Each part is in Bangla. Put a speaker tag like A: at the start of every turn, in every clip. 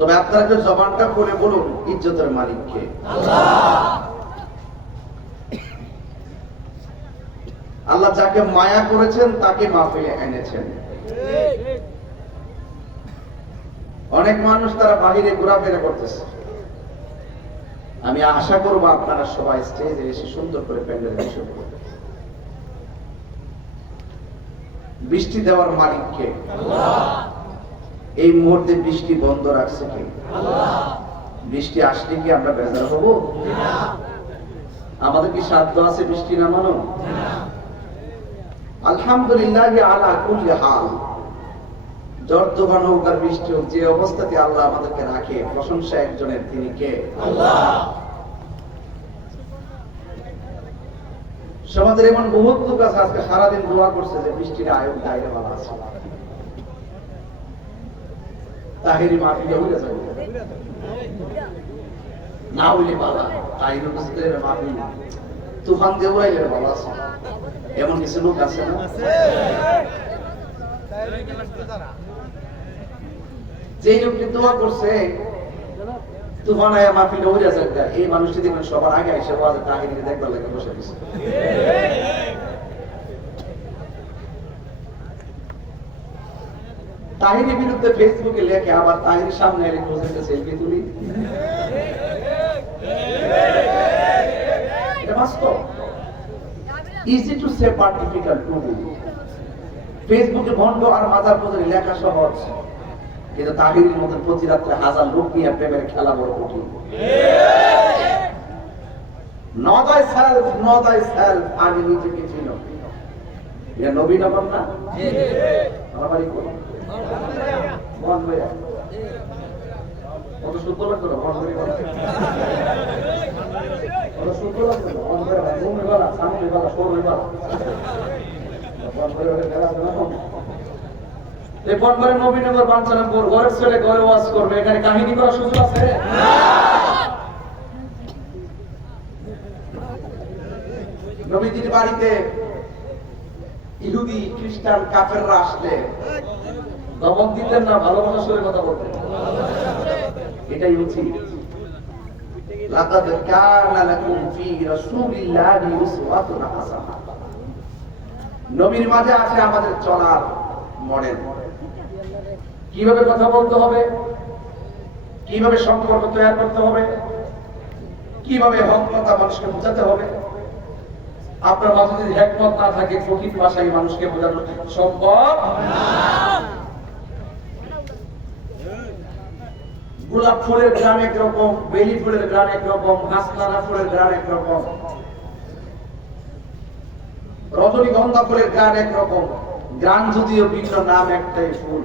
A: তবে আপনারা একটু জবানটা খুলে বলুন ইজ্জতের মালিককে। আল্লাহ যাকে মায়া করেছেন, তাকে মাহফিলে এনেছেন। অনেক মানুষ তারা বাহিরে ঘোরাফেরা করতেছে। আমি আশা করব আপনারা সবাই স্টেজে এসে সুন্দর করে প্যান্ডেল বসে পড়বেন। বৃষ্টি দেওয়ার মালিককে। এই মুহূর্তে বৃষ্টি বন্ধ রাখছে কে? বৃষ্টি আসলে কি আমরা বেজার হব? আমাদের কি সাধ্য আছে বৃষ্টি নামানো? আলহামদুলিল্লাহ জ্বর হোক আর বৃষ্টি হোক, যে অবস্থাতে আল্লাহ আমাদেরকে রাখে, প্রশংসা একজনের, তিনি কে? সমাজের এমন বহুত লোক আছে, আজকে সারাদিন দোয়া করছে যে বৃষ্টির আয়োগ দায়রে ভালো আছে। তাহিরি মাহফিলে হইলে না হইলে মাহফিল তুফান উড়াইলে ভালো এমন কিছু লোক আছে না? যেই লোকটি দোয়া করছে, তুফান আয়া মাহফিলে উড়ে যাবে এই মানুষটি দেখবেন সবার আগে এসে ওয়াজের তাহিরি দেখবার লাগে বসে। তাহিরের বিরুদ্ধে ফেসবুকে লেখে আবার তাহিরের সামনে এলে খুঁজে সেলফি তুলি? এটা বাস্তব। ইজি টু ডিফিকাল্ট টু ফেসবুকে ভণ্ড আর মাজার পূজারি লেখা সহজ। কিন্তু তাহিরের মতো প্রতি রাত্রে হাজার লোক নিয়ে প্রেমের খেলা বড় কঠিন। Know thyself, know thyself, আগে নিজেকে চিনো। এটা নবীনগর না আমার বাড়ি কোন বন্ধ হয়ে কত সুন্দর লাগতো না বন্ধ হয়ে কত সুন্দর লাগতো না বন্ধ হয়ে ঘুম হয়ে গেল, সামনে হয়ে গেল, সর হয়ে হয়ে গেলে গেল, গেল না? এই পটবারে নবীনগর বাঞ্ছারামপুর ঘরের ছেলে ঘরে ওয়াজ করবে এখানে কাহিনী করার সুযোগ আছে? নবীজির বাড়িতে ইহুদি, খ্রিস্টান, কাফেররা আসলে দমন দিতেন না, ভালো ভালো সরে কথা বলতেন। এটাই উচিত লাকাদ কানা লাকুম ফি রাসূলিল্লাহি উসওয়াতুন নবীর মাঝে আছে আমাদের চলার মডেল। কীভাবে কথা বলতে হবে? কীভাবে সম্পর্ক তৈরি করতে হবে? কীভাবে হক কথা মানুষকে বোঝাতে হবে? আপনার মাঝে যদি একমত না থাকে, ফকির ভাষায় মানুষকে বোঝানো সম্ভব গোলাপ ফুলের গ্রাম একরকম, বেলি ফুলের গ্রাম একরকম হাসনারা ফুলের গ্রাম একরকম, রজনীগন্ধা ফুলের গ্রাম একরকম গ্রাম যদিও ভিন্ন নাম একটাই ফুল?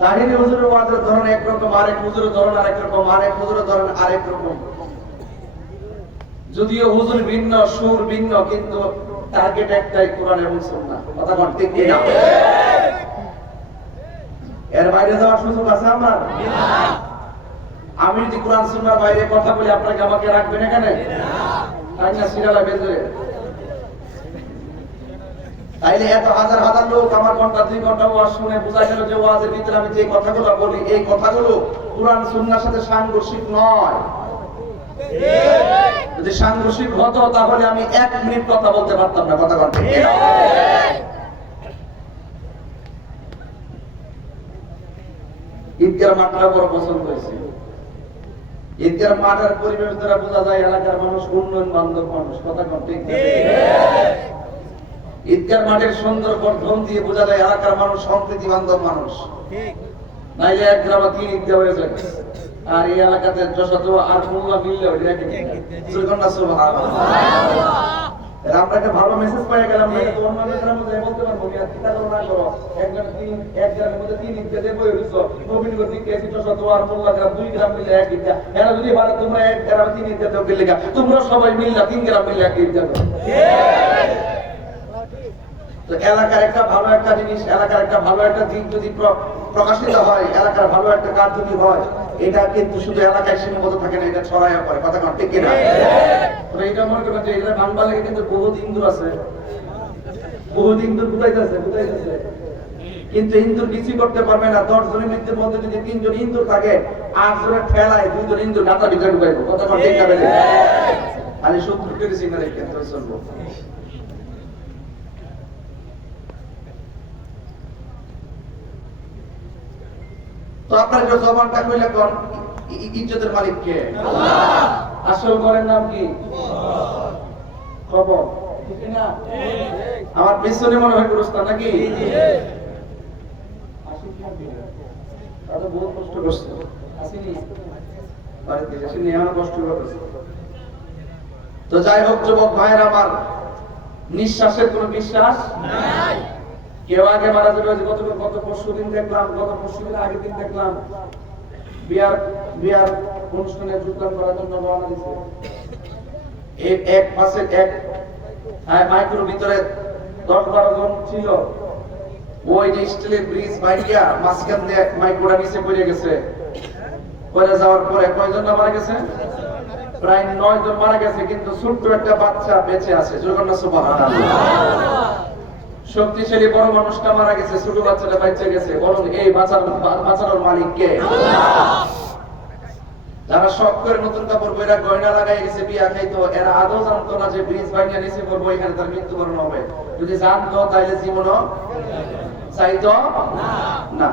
A: তাহিনী হুজুরের ওয়াজের ধরন একরকম, আরেক হুজুরের ধরন আরেক রকম, আরেক হুজুরের ধরন আরেক রকম। যদিও হুজুর ভিন্ন, সুর ভিন্ন, কিন্তু টার্গেট একটাই কোরআন এবং সুন্নাহ। কথা বল, ঠিক কিনা? এর বাইরে যাওয়ার সুযোগ আছে আমার? আমি যদি কোরআন, সুন্নাহর বাইরে কথা বলি, আপনাকে আমাকে রাখবেন এখানে? তাই না সিরালা বেঁধে তাইলে এত হাজার হাজার লোক আমার ঘণ্টা, দুই ঘণ্টা ওয়াজ শুনে বোঝা গেল যে ওয়াজের ভিতরে আমি যে কথাগুলো বলি, এই কথাগুলো কোরআন, সুন্নাহর সাথে সাংঘর্ষিক নয়। যদি সাংঘর্ষিক হতো তাহলে আমি এক মিনিট কথা বলতে পারতাম না কথা বলতে। ঈদগার মাঠটা বড় পছন্দ হয়েছে। ঈদগার মাঠের পরিবেশ দ্বারা বোঝা যায় এলাকার মানুষ উন্নয়ন বান্ধব মানুষ কথা কন ঠিক ঈদগার মাঠের সুন্দর গঠন দিয়ে বোঝা যায় এলাকার মানুষ সম্প্রীতি বান্ধব মানুষ। নাইলে এক গ্রামে তিন ঈদগাহ হয়ে যায় আর এই এলাকাতে আর মোল্লা মিললে একটা ভালো মোল্লা তোমরা সবাই মিললা, তিন গ্রাম মিলে এক। এলাকার একটা ভালো একটা জিনিস, এলাকার একটা ভালো একটা দিক যদি প্রকাশিত হয়, এলাকার ভালো একটা কাজ যদি হয় এটা কিন্তু শুধু এলাকায় সীমাবদ্ধ থাকে না এটা ছড়াইয়া পড়ে কথা ঠিক কিনা? তবে এটা মনে করবেন যে এটা বাংলা লেগে কিন্তু বহু দিন দূর আছে বহু দিন দূর বুঝাইতেছে বুঝাইতেছে কিন্তু ইন্দুর কিছুই করতে পারবে না দশ জনের মৃত্যুর মধ্যে যদি তিনজন ইন্দুর থাকে আট জনের ঠেলায় দুইজন ইন্দুর গাঁথা ভিতরে ঢুকাইব কথা কথা ঠিক যাবে খালি শত্রু করেছি না রেখে তো চলবো। তো আপনার জবানটা কইলে কোন ইজ্জতের মালিক কে? আসল নাম কি? খবর। আমার পিছনে মনে হয় নাকি? তো যাই হোক, যুবক ভাইয়ের আমার নিঃশ্বাসের কোনো বিশ্বাস? কেউ আগে মারা যাবে গত গত পরশু দিন দেখলাম গত পরশু দিন আগের দিন দেখলাম বিয়ার বিয়ার অনুষ্ঠানে যোগদান করার জন্য রওনা দিছে। এই এক পাশে এক হ্যাঁ, মাইক্রোর ভিতরে দশ বারো জন ছিল। ওই যে স্টিলের ব্রিজ বাইকিয়া মাঝখান দিয়ে মাইক্রোটা নিচে পড়ে গেছে। পড়ে যাওয়ার পরে কয়জন না মারা গেছে? প্রায় নয় জন মারা গেছে কিন্তু ছোট্ট একটা বাচ্চা বেঁচে আছে। জগন্নাথ সুবহানাল্লাহ। শক্তিশালী বড় মানুষটা মারা গেছে, ছোট বাচ্চাটা বাচ্চা গেছে। বরং এই বাঁচানোর মালিক কে? যারা শখ করে নতুন কাপড় বইরা গয়না লাগাই গেছে বিয়া খাইতো, এরা আদৌ জানতো না যে ব্রিজ বাইনা নিচে পড়ব এখানে তার মৃত্যুবরণ হবে। যদি জানতো, তাইলে জীবন চাইতো না।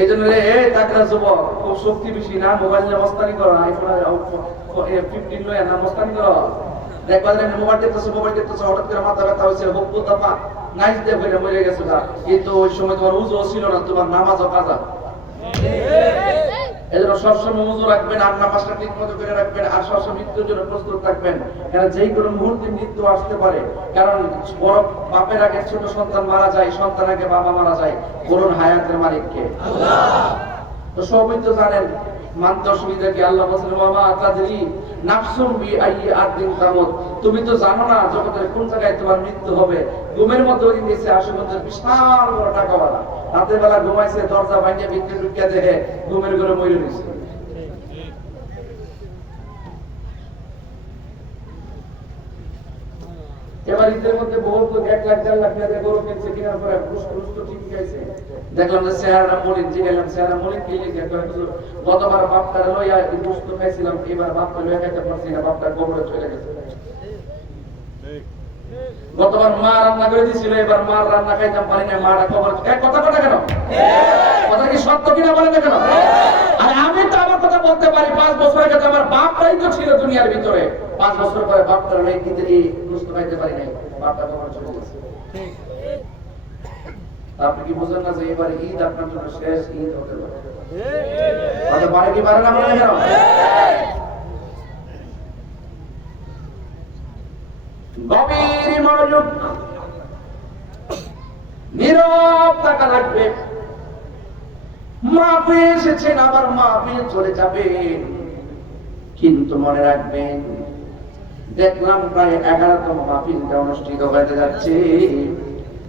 A: এই জন্য এই তাকরা যুবক, খুব শক্তি বেশি না? মোবাইল নিয়ে মস্তানি করো আইফোন ফিফটিন লয়ে না, মস্তানি করো। দেখবা যে হঠাৎ করে মাথা ব্যথা হয়েছে দিয়ে বইরে মরে গা। কিন্তু ওই সময় তোমার উজু ছিল না, তোমার নামাজও কাজা। রাখবেন, আর নামাজটা ঠিক মতো করে রাখবেন, আর মৃত্যুর জন্য প্রস্তুত থাকবেন। কোনো মুহূর্তে মৃত্যু আসতে পারে। কারণ বড় বাপের আগে ছোট সন্তান মারা যায় সন্তান আগে বাবা মারা যায়। বলুন হায়াতের মালিককে। তো সবই তো জানেন তুমি তো জানো না জগতের কোন জায়গায় তোমার মৃত্যু হবে। ঘুমের মধ্যে ওই গেছে আশুগঞ্জের বিশাল বড় টাকাওয়ালা। রাতের বেলা ঘুমাইছে, দরজা ভাঙিয়ে ভিতরে ঢুকিয়ে দেখে ঘুমের ঘরে মরে রয়েছে এবার ঈদের মধ্যে বহুত লোক এক লাখ, দেড় লাখ টাকা গরু কিনছে, কেনার পরে ঠিক দেখলাম যে চেহারা মলিন চেহারা মলিন, কি লিখে গতবার বাপটা লইয়া এবার বাপটা লইয়া খাইতে পারছি না, বাপটা কবরে চলে গেছে। গতবার মা রান্না করে দিছিল, এবার রান্না খাইতাম, পারি না কথা কথা কেন? কথা কি সত্য কিনা বলেন না কেন? আরে আমি তো আমার কথা বলতে পারি, পাঁচ বছর আগে আমার বাপটাই তো ছিল দুনিয়ার ভিতরে। পাঁচ বছর পরে বাপটা নেই কিন্তু এই বুঝতে পাইতে পারি নাই, বাপটা কবরে চলে গেছে। আপনি কি বুঝেন না যে এবারে ঈদ আপনার জন্য শেষ ঈদ হতে পারে? কি না বলেন কেন গভীর মনোযোগ, নীরব থাকা লাগবে। মাপে এসেছেন, আবার মাপে চলে যাবেন কিন্তু মনে রাখবেন, দেখলাম প্রায় এগারোতম মাহফিলটা অনুষ্ঠিত হতে যাচ্ছে।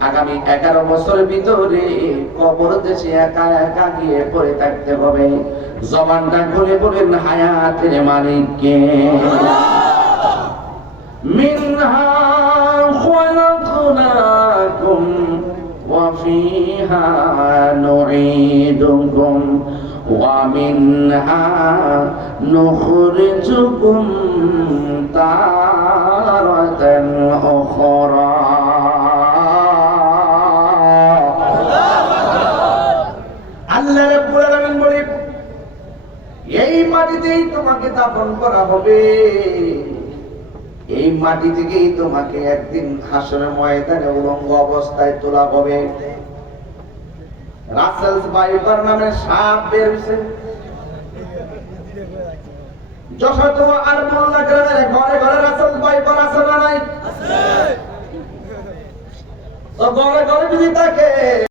A: আগামী এগারো বছরের ভিতরে কবর দেশে একা একা গিয়ে পড়ে থাকতে হবে জবানটা খুলে বলেন হায়াতের মালিককে منها خلقناكم وفيها نعيدكم ومنها نخرجكم দাফন করা হবে। এই মাটি থেকেই তোমাকে একদিন হাসনের ময়দানে উলঙ্গ অবস্থায় তোলা হবে। রাসেলস বাইপার নামে সাপ আর ঘরে ঘরে নাই? ঘরে ঘরে যদি থাকে